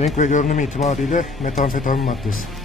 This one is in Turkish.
Renk ve görünüm itibariyle metamfetamin maddesi.